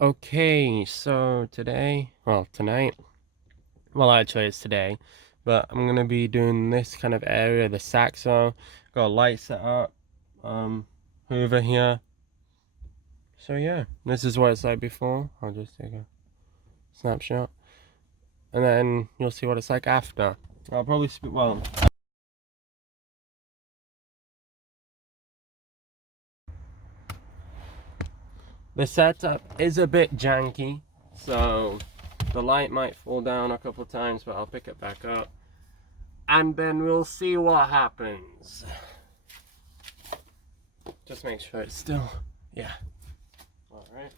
Okay, so tonight, well, actually, it's today, but I'm gonna be doing this kind of area, the Saxo. Got a light set up, over here. So, yeah, this is what it's like before. I'll just take a snapshot, and then you'll see what it's like after. I'll probably, well, the setup is a bit janky, so the light might fall down a couple times, but I'll pick it back up. And then we'll see what happens. Just make sure it's still, yeah. All right.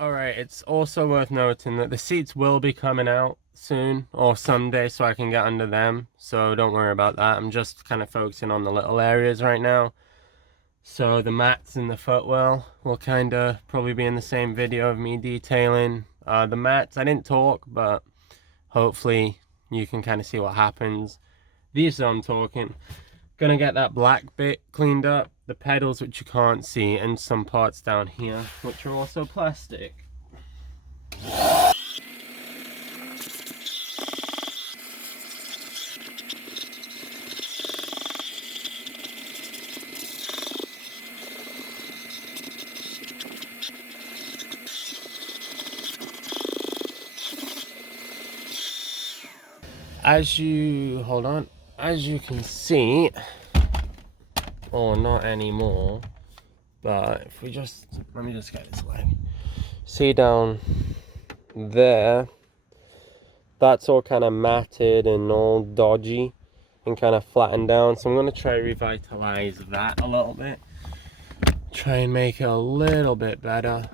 Alright, it's also worth noting that the seats will be coming out soon or someday so I can get under them. So don't worry about that. I'm just kind of focusing on the little areas right now. So the mats and the footwell will kind of probably be in the same video of me detailing. The mats, I didn't talk, but hopefully you can kind of see what happens. These I'm talking. Gonna get that black bit cleaned up, the pedals which you can't see, and some parts down here which are also plastic. As you can see, or not anymore, but if we just, let me just get this way. See down there, that's all kind of matted and all dodgy and kind of flattened down. So I'm going to try revitalize that a little bit. Try and make it a little bit better.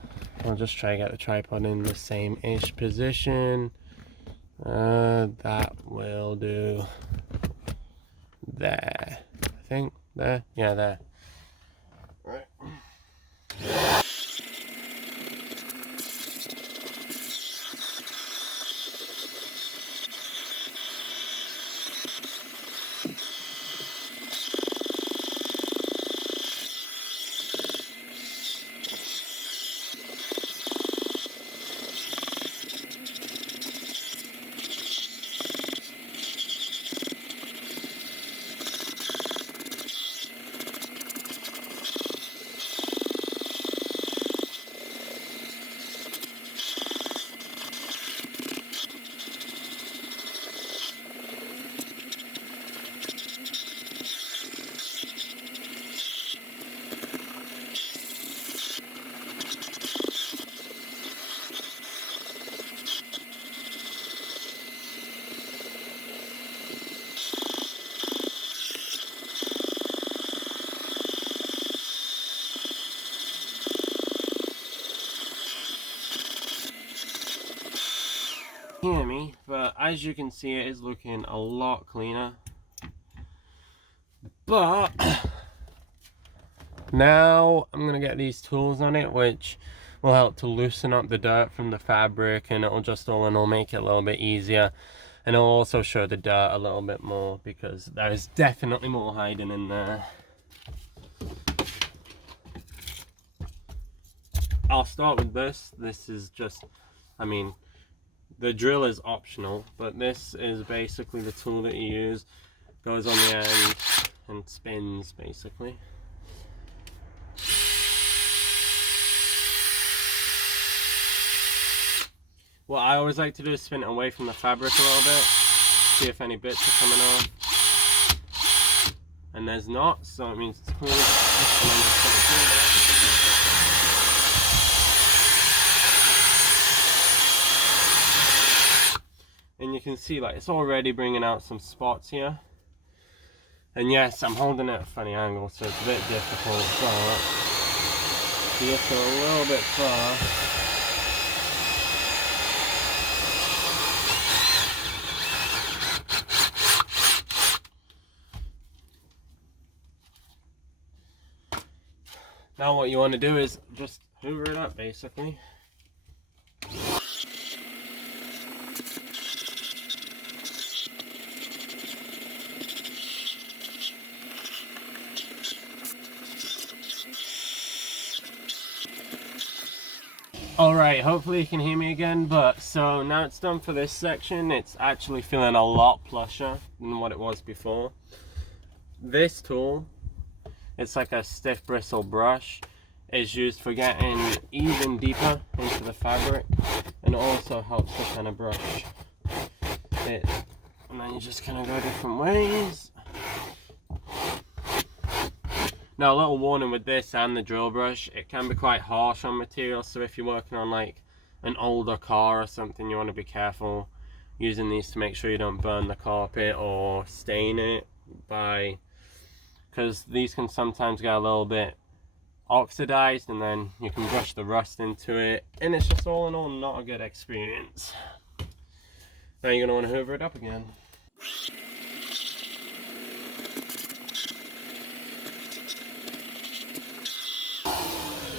I'll just try to get the tripod in the same-ish position. That will do. There. I think. There? Yeah, there. Right. Hear me, but as you can see, it is looking a lot cleaner. But now I'm gonna get these tools on it, which will help to loosen up the dirt from the fabric, and it'll just all in all make it a little bit easier. And it'll also show the dirt a little bit more because there is definitely more hiding in there. I'll start with this. This is just, I mean, the drill is optional, but this is basically the tool that you use. Goes on the end and spins basically. What I always like to do is spin it away from the fabric a little bit, see if any bits are coming off. And there's not, so it means it's clean. can see like it's already bringing out some spots here. And yes, I'm holding it at a funny angle, so it's a bit difficult, but you just go a little bit far. Now what you want to do is just hoover it up, basically. Alright, hopefully you can hear me again, but so now it's done for this section. It's actually feeling a lot plusher than what it was before. This tool, it's like a stiff bristle brush, is used for getting even deeper into the fabric, and it also helps to kind of brush it. And then you just kind of go different ways. Now, a little warning with this and the drill brush, it can be quite harsh on material, so if you're working on like an older car or something, you want to be careful using these to make sure you don't burn the carpet or stain it because these can sometimes get a little bit oxidized, and then you can brush the rust into it, and it's just all in all not a good experience. Now you're going to want to hoover it up again.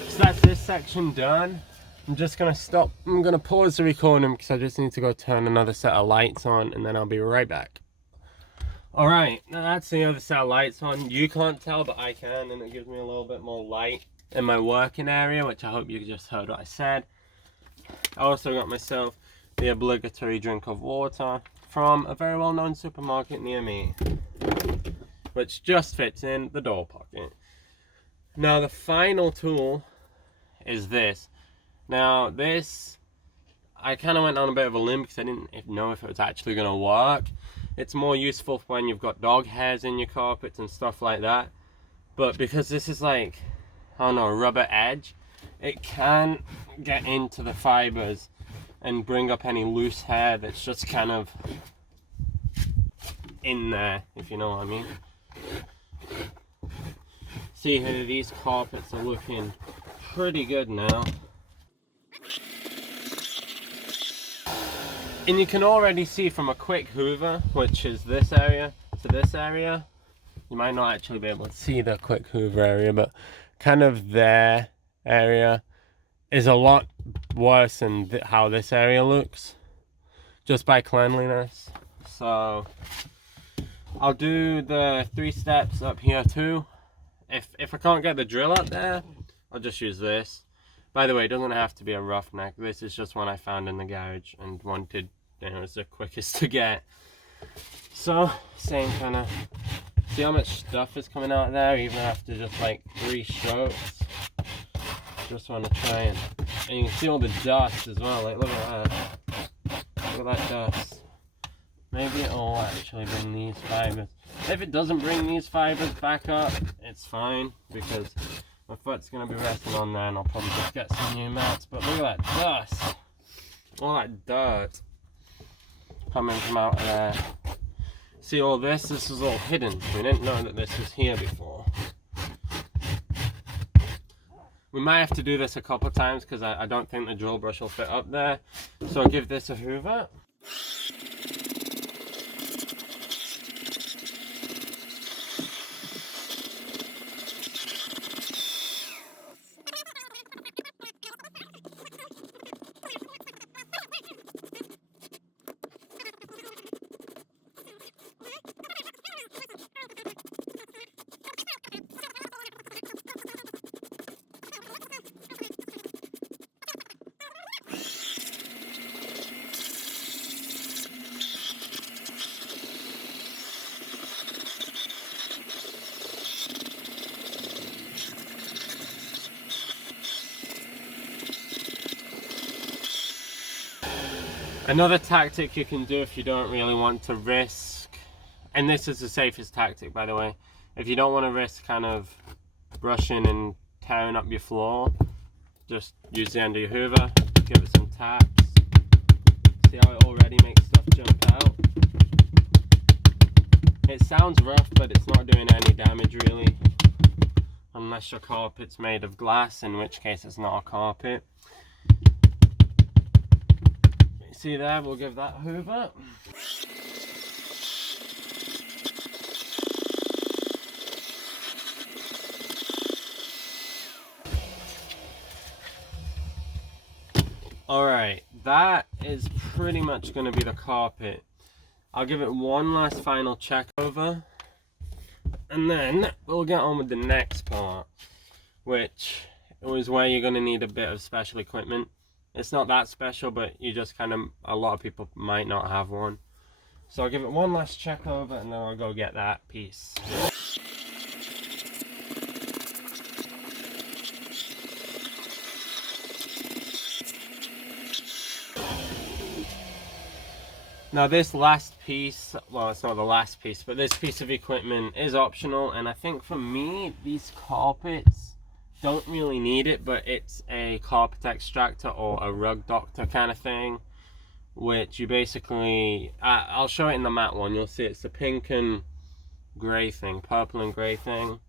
So that's this section done. I'm just going to stop. I'm going to pause the recording because I just need to go turn another set of lights on, and then I'll be right back. Alright, now that's the other set of lights on. You can't tell, but I can, and it gives me a little bit more light in my working area, which I hope you just heard what I said. I also got myself the obligatory drink of water from a very well-known supermarket near me, which just fits in the door pocket. Now the final tool is this. Now this, I kind of went on a bit of a limb because I didn't know if it was actually going to work. It's more useful when you've got dog hairs in your carpets and stuff like that. But because this is like, I don't know, a rubber edge, it can get into the fibers and bring up any loose hair that's just kind of in there, if you know what I mean. See here, these carpets are looking pretty good now. And you can already see from a quick hoover, which is this area to this area, you might not actually be able to see the quick hoover area, but kind of their area is a lot worse than how this area looks, just by cleanliness. So I'll do the 3 steps up here too. If I can't get the drill up there, I'll just use this. By the way, it doesn't have to be a roughneck. This is just one I found in the garage and wanted, you know, it's the quickest to get. So, same kind of, see how much stuff is coming out there, even after just like 3 strokes. Just want to try and you can see all the dust as well, like look at that. Look at that dust. Maybe it'll actually bring these fibers. If it doesn't bring these fibers back up, it's fine, because my foot's going to be resting on there and I'll probably just get some new mats. But look at that dust. All that dirt coming from out of there. See all this? This is all hidden. We didn't know that this was here before. We might have to do this a couple of times because I don't think the drill brush will fit up there. So I'll give this a hoover. Another tactic you can do if you don't really want to risk, and this is the safest tactic by the way, if you don't want to risk kind of brushing and tearing up your floor, just use the end of your hoover, give it some taps. See how it already makes stuff jump out? It sounds rough, but it's not doing any damage really. Unless your carpet's made of glass, in which case it's not a carpet. See there, we'll give that a hoover. Alright, that is pretty much going to be the carpet. I'll give it one last final check over, and then we'll get on with the next part, which is where you're going to need a bit of special equipment. It's not that special, but you just kind of, a lot of people might not have one. So I'll give it one last check over, and then I'll go get that piece. Now this last piece, well, it's not the last piece, but this piece of equipment is optional, and I think for me, these carpets don't really need it, but it's a carpet extractor or a rug doctor kind of thing, which you basically, I'll show it in the matte one, you'll see it's the pink and grey thing, purple and grey thing.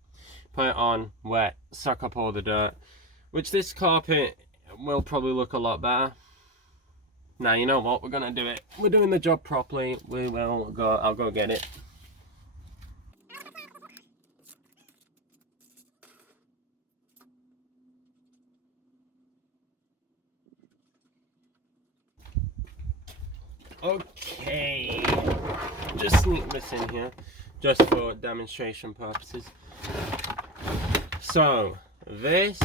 Put it on, wet, suck up all the dirt, which this carpet will probably look a lot better. Now, you know what, we're gonna do it. We're doing the job properly. I'll go get it. Okay, just sneak this in here, just for demonstration purposes. So, this,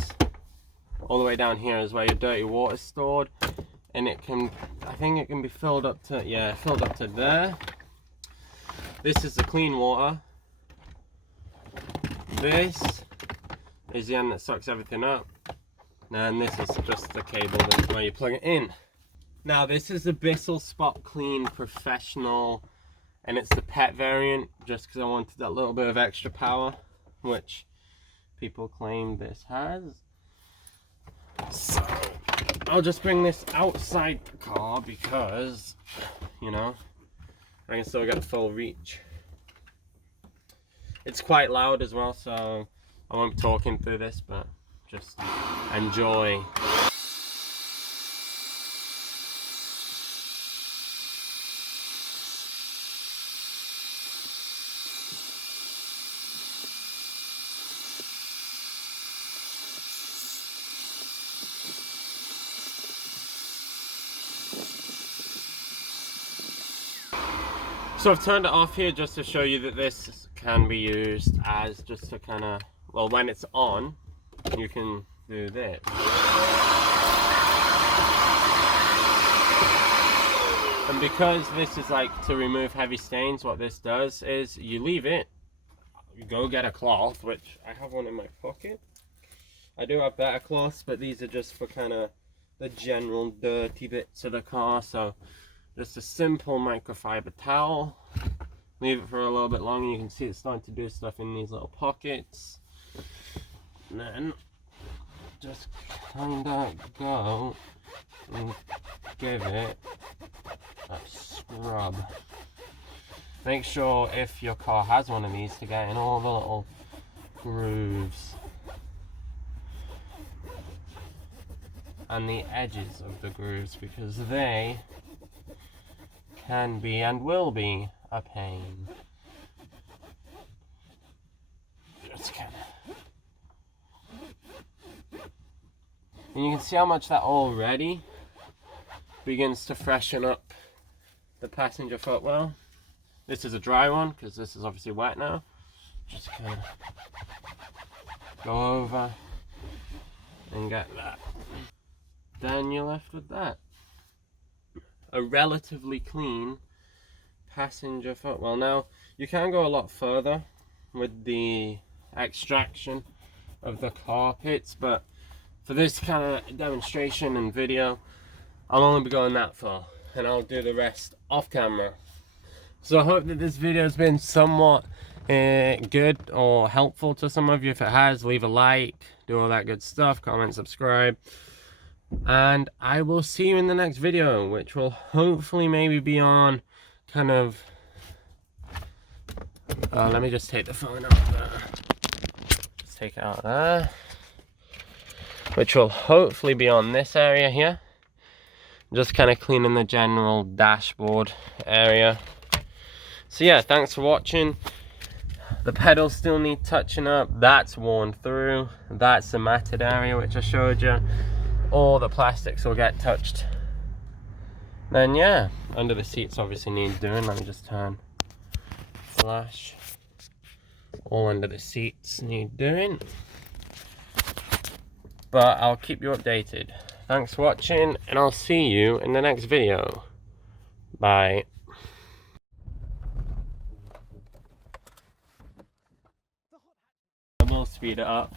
all the way down here is where your dirty water's stored. And it can, I think it can be filled up to, yeah, filled up to there. This is the clean water. This is the end that sucks everything up. And this is just the cable where you plug it in. Now this is the Bissell Spot Clean Professional, and it's the pet variant, just because I wanted that little bit of extra power, which people claim this has. So I'll just bring this outside the car because, you know, I can still get full reach. It's quite loud as well, so I won't be talking through this, but just enjoy. So I've turned it off here just to show you that this can be used as just to kind of, well, when it's on, you can do this. And because this is like to remove heavy stains, what this does is you leave it, you go get a cloth, which I have one in my pocket. I do have better cloths, but these are just for kind of the general dirty bits of the car. So just a simple microfiber towel, leave it for a little bit longer. You can see it's starting to do stuff in these little pockets. And then just kind of go and give it a scrub. Make sure if your car has one of these to get in all the little grooves and the edges of the grooves, because they can be and will be a pain. Just kind of, and you can see how much that already begins to freshen up the passenger footwell. This is a dry one because this is obviously wet now. Just kind of go over and get that. Then you're left with that. A relatively clean passenger footwell. Now you can go a lot further with the extraction of the carpets, but for this kind of demonstration and video, I'll only be going that far, and I'll do the rest off camera. So I hope that this video has been somewhat good or helpful to some of you. If it has, leave a like, do all that good stuff, comment, subscribe. and I will see you in the next video, which will hopefully maybe be on kind of let me just take the phone out there. Just take it out there, which will hopefully be on this area here, just kind of cleaning the general dashboard area. So yeah, thanks for watching. The pedals still need touching up. That's worn through. That's the matted area which I showed you. All the plastics will get touched. Then yeah, under the seats obviously need doing. Let me just turn flash. All under the seats need doing. But I'll keep you updated. Thanks for watching, and I'll see you in the next video. Bye. I will speed it up.